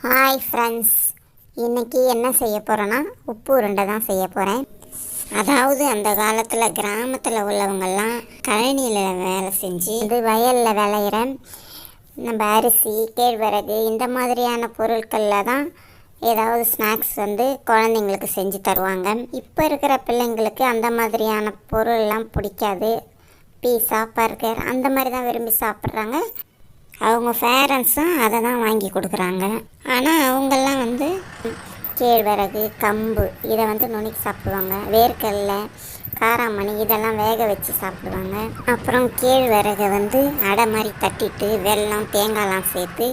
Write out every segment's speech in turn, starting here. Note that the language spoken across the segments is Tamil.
ஹாய் ஃப்ரெண்ட்ஸ் இன்றைக்கி என்ன செய்ய போகிறேன்னா உப்பு உருண்டை தான் செய்ய போகிறேன் அதாவது அந்த காலத்தில் கிராமத்தில் உள்ளவங்கள்லாம் கழனியில் வேலை செஞ்சு இது வயலில் விளையிற நம்ம அரிசி கேழ்வரகு இந்த மாதிரியான பொருட்களில் தான் ஏதாவது ஸ்நாக்ஸ் வந்து குழந்தைங்களுக்கு செஞ்சு தருவாங்க. இப்போ இருக்கிற பிள்ளைங்களுக்கு அந்த மாதிரியான பொருள்லாம் பிடிக்காது. பீஸா பர்கர் அந்த மாதிரி தான் விரும்பி சாப்பிட்றாங்க. அவங்க பேரண்ட்ஸும் அதை தான் வாங்கி கொடுக்குறாங்க. ஆனால் அவங்கெல்லாம் வந்து கேழ்வரகு கம்பு இதை வந்து நுணுக்கி சாப்பிடுவாங்க. வேர்க்கடலை காராமணி இதெல்லாம் வேக வச்சு சாப்பிடுவாங்க. அப்புறம் கேழ்வரகை வந்து அடை மாதிரி தட்டிட்டு வெல்லம் தேங்காய்லாம் சேர்த்து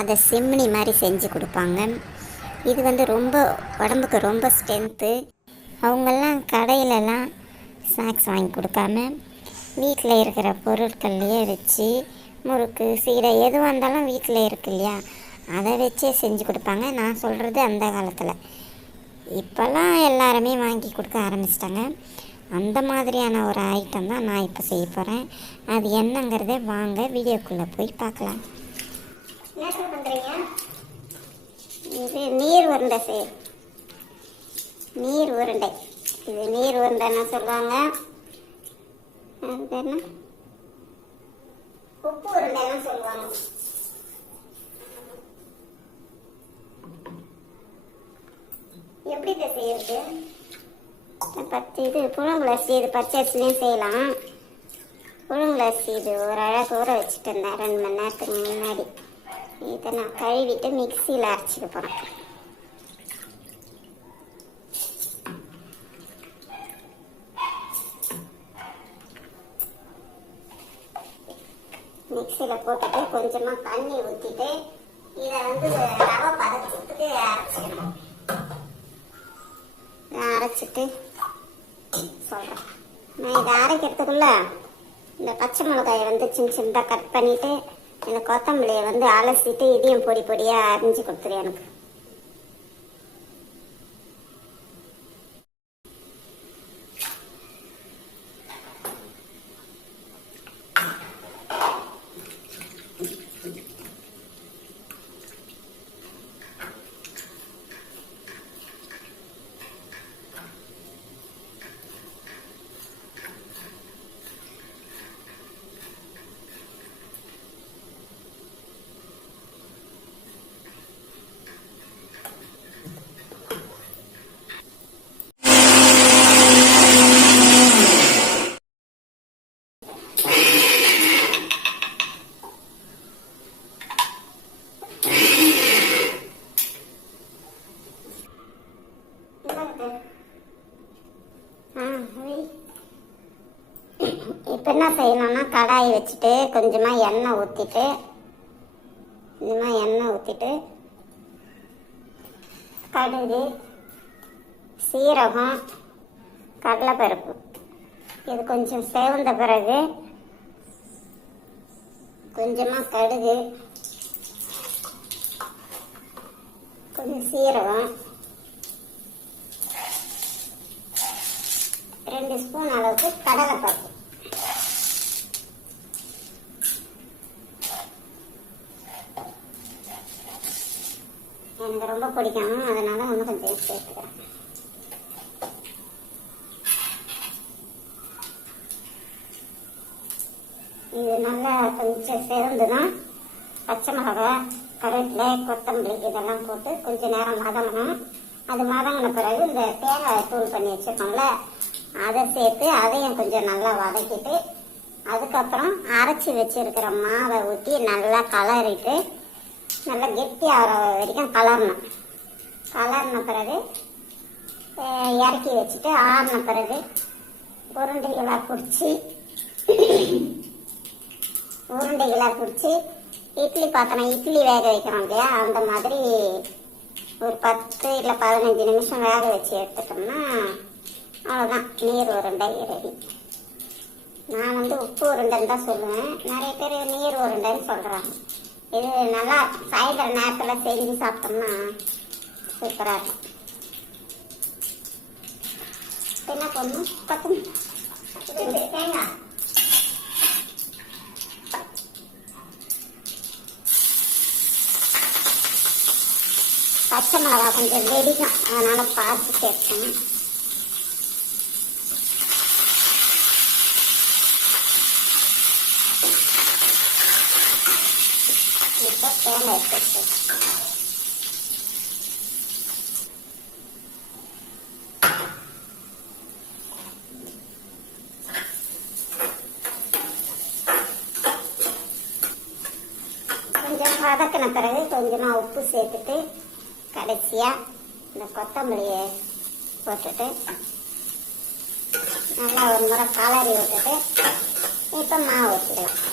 அதை சிம்னி மாதிரி செஞ்சு கொடுப்பாங்க. இது வந்து ரொம்ப உடம்புக்கு ரொம்ப ஸ்ட்ரென்த்து அவங்கெல்லாம் கடையிலலாம் ஸ்நாக்ஸ் வாங்கி கொடுக்காம வீட்டில் இருக்கிற பொருட்கள்லையே வச்சு முறுக்கு சீடை எதுவாக இருந்தாலும் வீட்டில் இருக்கு இல்லையா? அதை வச்சே செஞ்சு கொடுப்பாங்க. நான் சொல்கிறது அந்த காலத்தில். இப்போல்லாம் எல்லாருமே வாங்கி கொடுக்க ஆரம்பிச்சிட்டாங்க. அந்த மாதிரியான ஒரு ஐட்டம் தான் நான் இப்போ செய்ய போகிறேன் அது என்னங்கிறத வாங்க வீடியோக்குள்ளே போய் பார்க்கலாம். என்ன பண்ணுறீங்க இது நீர் உருண்டை செய் நீர் உருண்டை. இது நீர் உருண்டைன்னு சொல்லுவாங்க. அது என்ன? உப்பு உருண்டைன்னு சொல்லுவாங்க. எப்படி இதை செய்யறது பச்சை இது புழுங்கல் இது பச்சை அரிசிலையும் செய்யலாம். புழுங்கல் இது ஒரு அழகாக ஊற வச்சுட்டு இருந்தேன். ரெண்டு மணி நேரத்துக்கு முன்னாடி. இதை நான் கழுவிட்டு மிக்சியில் அரைச்சிக்க போகிறேன் மிக்சியில் போட்டுட்டு கொஞ்சமாக தண்ணி ஊற்றிட்டு இதை வந்து ரவை பதத்துக்கு அரைச்சிடணும். அரைச்சிட்டு சொல்கிறேன் நான் இதை அரைக்கிறதுக்குள்ள இந்த பச்சை மிளகாயை வந்து சின்ன சின்னதாக கட் பண்ணிவிட்டு இந்த கொத்தமல்லியை வந்து அலசிட்டு இதையும் பொடி பொடியாக அரிஞ்சு கொடுத்துரு எனக்கு இப்போ என்ன செய்யணும்னா கடாய் வச்சுட்டு கொஞ்சமாக எண்ணெய் ஊற்றிட்டு கொஞ்சமாக எண்ணெய் ஊற்றிட்டு கடுகு சீரகம் கடலைப்பருப்பு. இது கொஞ்சம் சேவந்த பிறகு கொஞ்சமாக கடுகு கொஞ்சம் சீரகம் ரெண்டு ஸ்பூன் அளவுக்கு கடலைப்பருப்பு. எனக்கு ரொம்ப பிடிக்கும். அதனால ஒன்று கொஞ்சம் சேர்த்துக்கிறேன் இது நல்லா கொஞ்சம் சேர்ந்துதான் பச்சை மிளகாய் கருவேப்பிலை கொத்தமல்லி இதெல்லாம் போட்டு கொஞ்ச நேரம் மதங்கணும் அது மதங்கின பிறகு இந்த தேங்காய் தூள் பண்ணி வச்சிருக்கோம்ல அதை சேர்த்து அதையும் கொஞ்சம் நல்லா வதக்கிட்டு அதுக்கப்புறம் அரைச்சி வச்சிருக்கிற மாவை ஊற்றி நல்லா கலரிட்டு நல்லா கெட்டி ஆகிற வரைக்கும் கலரணும். கலர்ன பிறகு இறக்கி வச்சுட்டு ஆறின பிறகு உருண்டைகளாக பிடிச்சி உருண்டைகளாக பிடிச்சி இட்லி பாத்திரம் இட்லி வேக வைக்கிறோம் இல்லையா? அந்த மாதிரி ஒரு பத்து இல்லை பதினஞ்சு நிமிஷம் வேக வச்சு எடுத்துட்டோம்னா அவ்வளோதான் நீர் உருண்டை ரெடி நான் வந்து உப்பு உருண்டைன்னு தான் சொல்லுவேன். நிறைய பேர் நீர் உருண்டைன்னு சொல்கிறாங்க இது நல்லா சாயந்தர நேரத்தில் செஞ்சு சாப்பிட்டோம்னா சூப்பராக இருக்கும். என்ன பண்ணணும் பத்து இது தேங்காய். பச்சை மிளகா கொஞ்சம் வெடிக்கும். அதனால் பார்த்து சேர்க்கணும். இப்போ தேங்காய் எடுத்து கொஞ்சம் வதக்கின பிறகு கொஞ்சமாக உப்பு சேர்த்துட்டு கடைசியாக இந்த கொத்தமல்லியை போட்டுட்டு நல்லா ஒரு முறை கலரி விட்டுட்டு இப்போ மாவு ஊற்றிடலாம்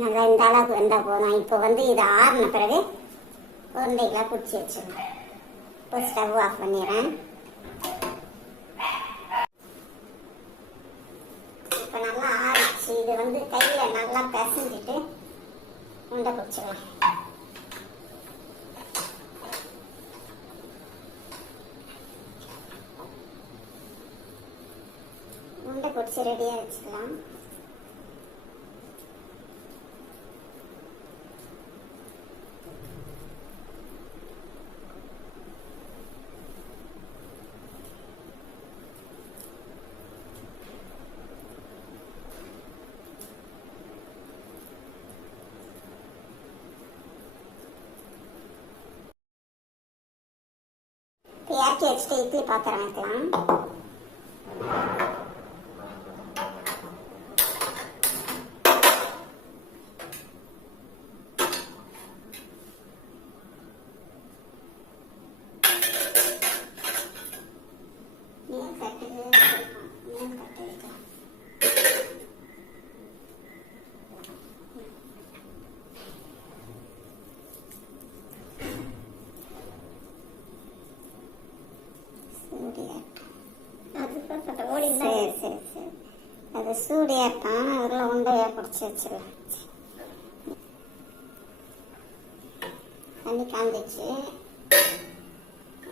நாங்கள் இந்த அளவுக்கு வந்தால் போதும். இப்போ வந்து இது ஆறின பிறகு உருண்டைகளாக பிடிச்சி வச்சிடலாம் இப்போ ஸ்டவ் ஆஃப் பண்ணிடுறேன். இப்போ நல்லா ஆறிச்சு இது வந்து கையில் நல்லா பிசைஞ்சிட்டு உண்டை பிடிச்சிடலாம் உண்டை பிடிச்சி ரெடியாக வச்சுக்கலாம். இப்போ இறக்கி வச்சுட்டு இட்லி பாத்திரம் வைக்கலாம் அது சூடியாட்டம். அதில் உண்டையாக பிடிச்சி வச்சிடலாம் தண்ணி காந்துச்சு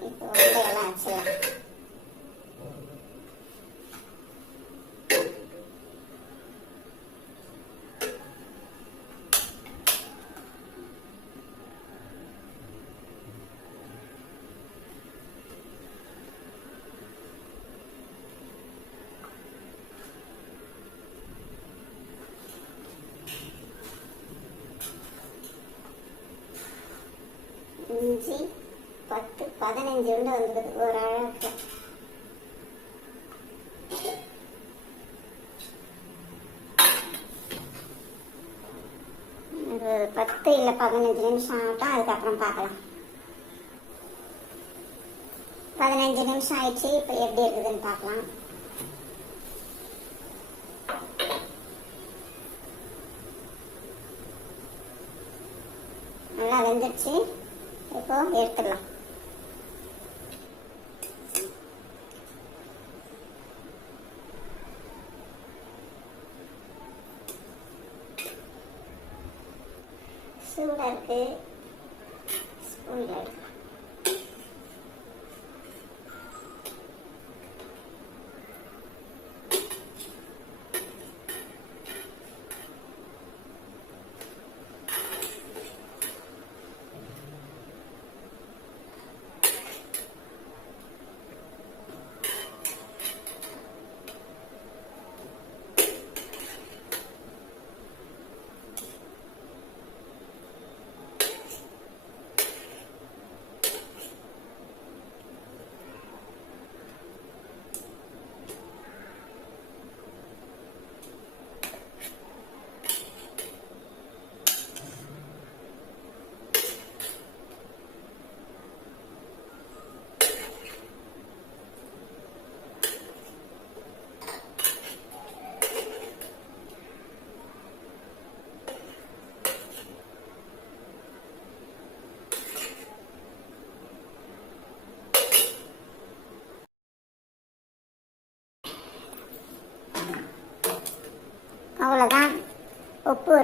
இப்போ உண்டையெல்லாம் வச்சிடலாம் அஞ்சு பத்து பதினஞ்சு உண்டு வந்துருது ஒரு அழகு ஒரு பத்து இல்லை பதினஞ்சு நிமிஷம் ஆகட்டும் அதுக்கப்புறம் பார்க்கலாம். பதினஞ்சு நிமிஷம் ஆயிடுச்சு இப்போ எப்படி இருக்குதுன்னு பார்க்கலாம். நல்லா வெந்துடுச்சு இப்போ எடுத்துடலாம். 네.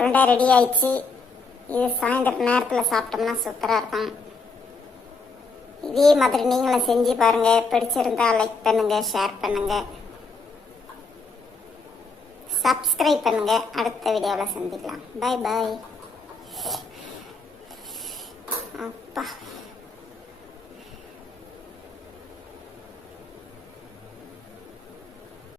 உருண்டை ரெடி ஆயிடுச்சு. இது சாயந்தரம் நேரத்தில் சாப்பிட்டோம்னா சூப்பராக இருக்கும். இதே மாதிரி நீங்களும் செஞ்சு பாருங்க. பிடிச்சிருந்தா லைக் பண்ணுங்க ஷேர் பண்ணுங்க. சப்ஸ்கிரைப் பண்ணுங்க. அடுத்த வீடியோவில் சந்திக்கலாம். பை பாய் அப்பா.